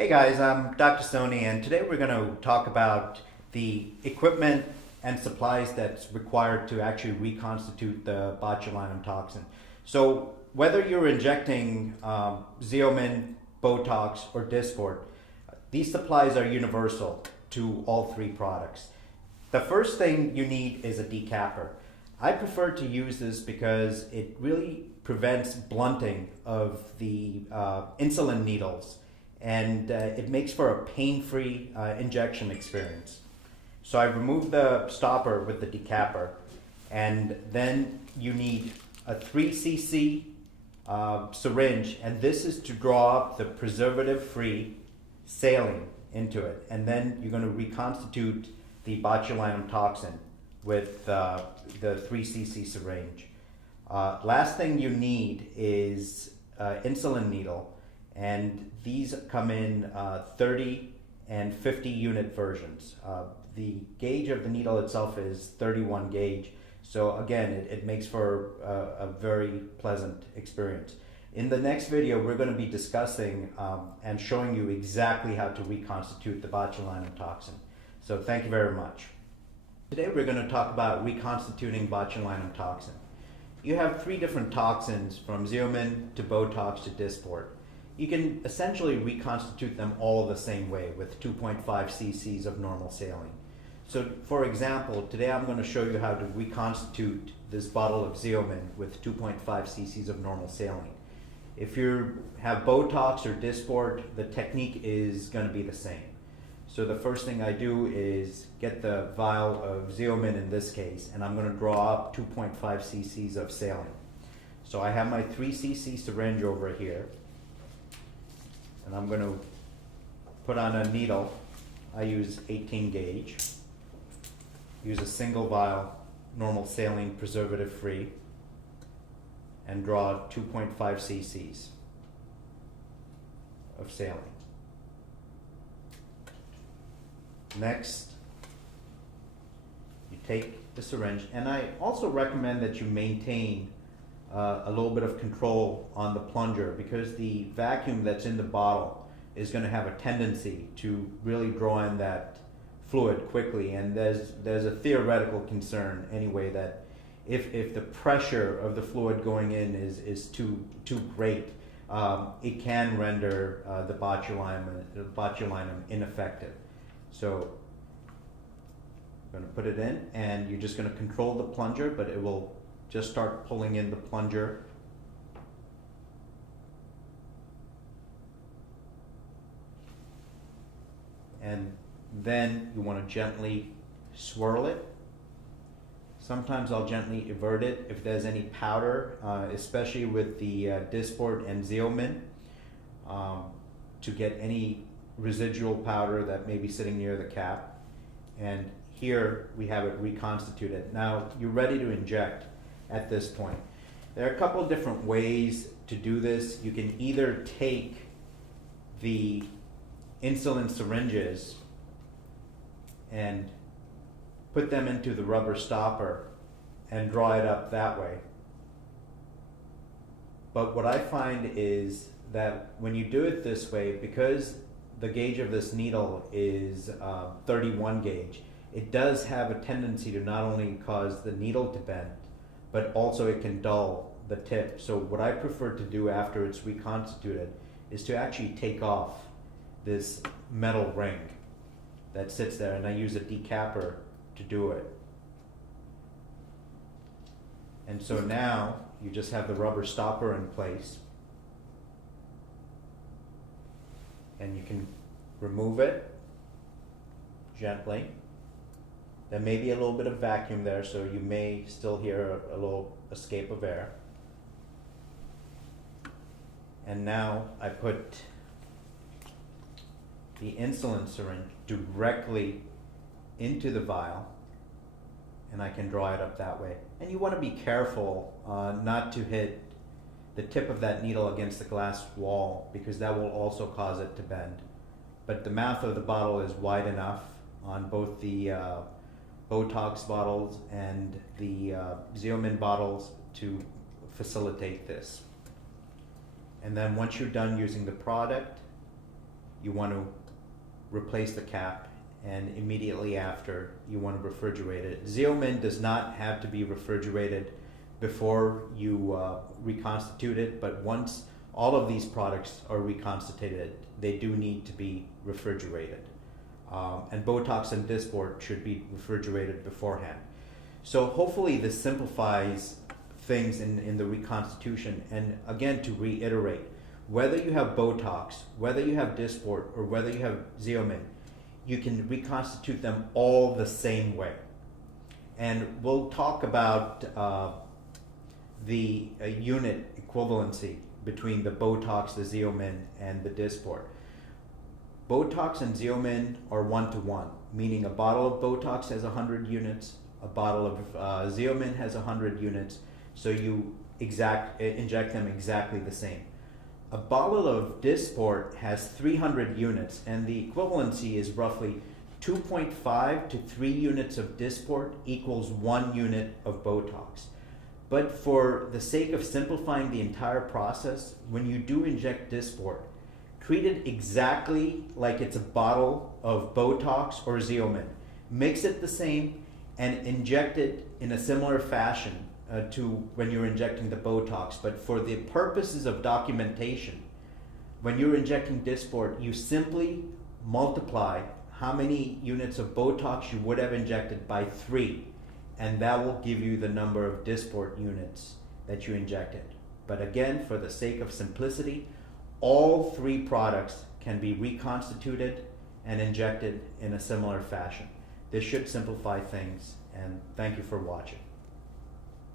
Hey guys, I'm Dr. Sony, and today we're going to talk about the equipment and supplies that's required to actually reconstitute the botulinum toxin. So whether you're injecting Xeomin, Botox, or Dysport, these supplies are universal to all three products. The first thing you need is a decapper. I prefer to use this because it really prevents blunting of the insulin needles, and it makes for a pain-free injection experience. So I remove the stopper with the decapper, and then you need a 3 cc syringe, and this is to draw up the preservative-free saline into it, and then you're going to reconstitute the botulinum toxin with the 3 cc syringe. Last thing you need is insulin needle, and these come in 30 and 50 unit versions. The gauge of the needle itself is 31 gauge, so again it makes for a very pleasant experience. In the next video we're going to be discussing and showing you exactly how to reconstitute the botulinum toxin. So thank you very much. Today we're going to talk about reconstituting botulinum toxin. You have three different toxins, from Xeomin to Botox to Dysport. You can essentially reconstitute them all the same way with 2.5 cc's of normal saline. So for example, today I'm going to show you how to reconstitute this bottle of Xeomin with 2.5 cc's of normal saline. If you have Botox or Dysport, the technique is going to be the same. So the first thing I do is get the vial of Xeomin in this case, and I'm going to draw up 2.5 cc's of saline. So I have my 3 cc syringe over here, and I'm going to put on a needle. I use 18 gauge. Use a single vial, normal saline, preservative free, and draw 2.5 cc's of saline. Next, you take the syringe, and I also recommend that you maintain a little bit of control on the plunger, because the vacuum that's in the bottle is going to have a tendency to really draw in that fluid quickly, and there's a theoretical concern anyway that if the pressure of the fluid going in is too great, it can render the botulinum ineffective. So I'm going to put it in, and you're just going to control the plunger, but it will just start pulling in the plunger. And then you want to gently swirl it. Sometimes I'll gently invert it if there's any powder, especially with the Dysport and Xeomin, to get any residual powder that may be sitting near the cap. And here we have it reconstituted. Now you're ready to inject at this point. There are a couple of different ways to do this. You can either take the insulin syringes and put them into the rubber stopper and draw it up that way. But what I find is that when you do it this way, because the gauge of this needle is 31 gauge, it does have a tendency to not only cause the needle to bend, but also it can dull the tip. So what I prefer to do after it's reconstituted is to actually take off this metal ring that sits there, and I use a decapper to do it. And so now you just have the rubber stopper in place, and you can remove it gently. There may be a little bit of vacuum there, so you may still hear a little escape of air. And now I put the insulin syringe directly into the vial, and I can draw it up that way. And you want to be careful not to hit the tip of that needle against the glass wall, because that will also cause it to bend. But the mouth of the bottle is wide enough on both the Botox bottles and the Xeomin bottles to facilitate this. And then once you're done using the product, you want to replace the cap, and immediately after you want to refrigerate it. Xeomin does not have to be refrigerated before you reconstitute it, but once all of these products are reconstituted, they do need to be refrigerated. And Botox and Dysport should be refrigerated beforehand. So hopefully this simplifies things in the reconstitution. And again, to reiterate, whether you have Botox, whether you have Dysport, or whether you have Xeomin, you can reconstitute them all the same way. And we'll talk about the unit equivalency between the Botox, the Xeomin, and the Dysport. Botox and Xeomin are 1-to-1, meaning a bottle of Botox has 100 units, a bottle of Xeomin has 100 units, so you inject them exactly the same. A bottle of Dysport has 300 units, and the equivalency is roughly 2.5 to 3 units of Dysport equals 1 unit of Botox. But for the sake of simplifying the entire process, when you do inject Dysport, treat it exactly like it's a bottle of Botox or Xeomin. Mix it the same and inject it in a similar fashion to when you're injecting the Botox. But for the purposes of documentation, when you're injecting Dysport, you simply multiply how many units of Botox you would have injected by 3, and that will give you the number of Dysport units that you injected. But again, for the sake of simplicity, all 3 products can be reconstituted and injected in a similar fashion. This should simplify things, and thank you for watching.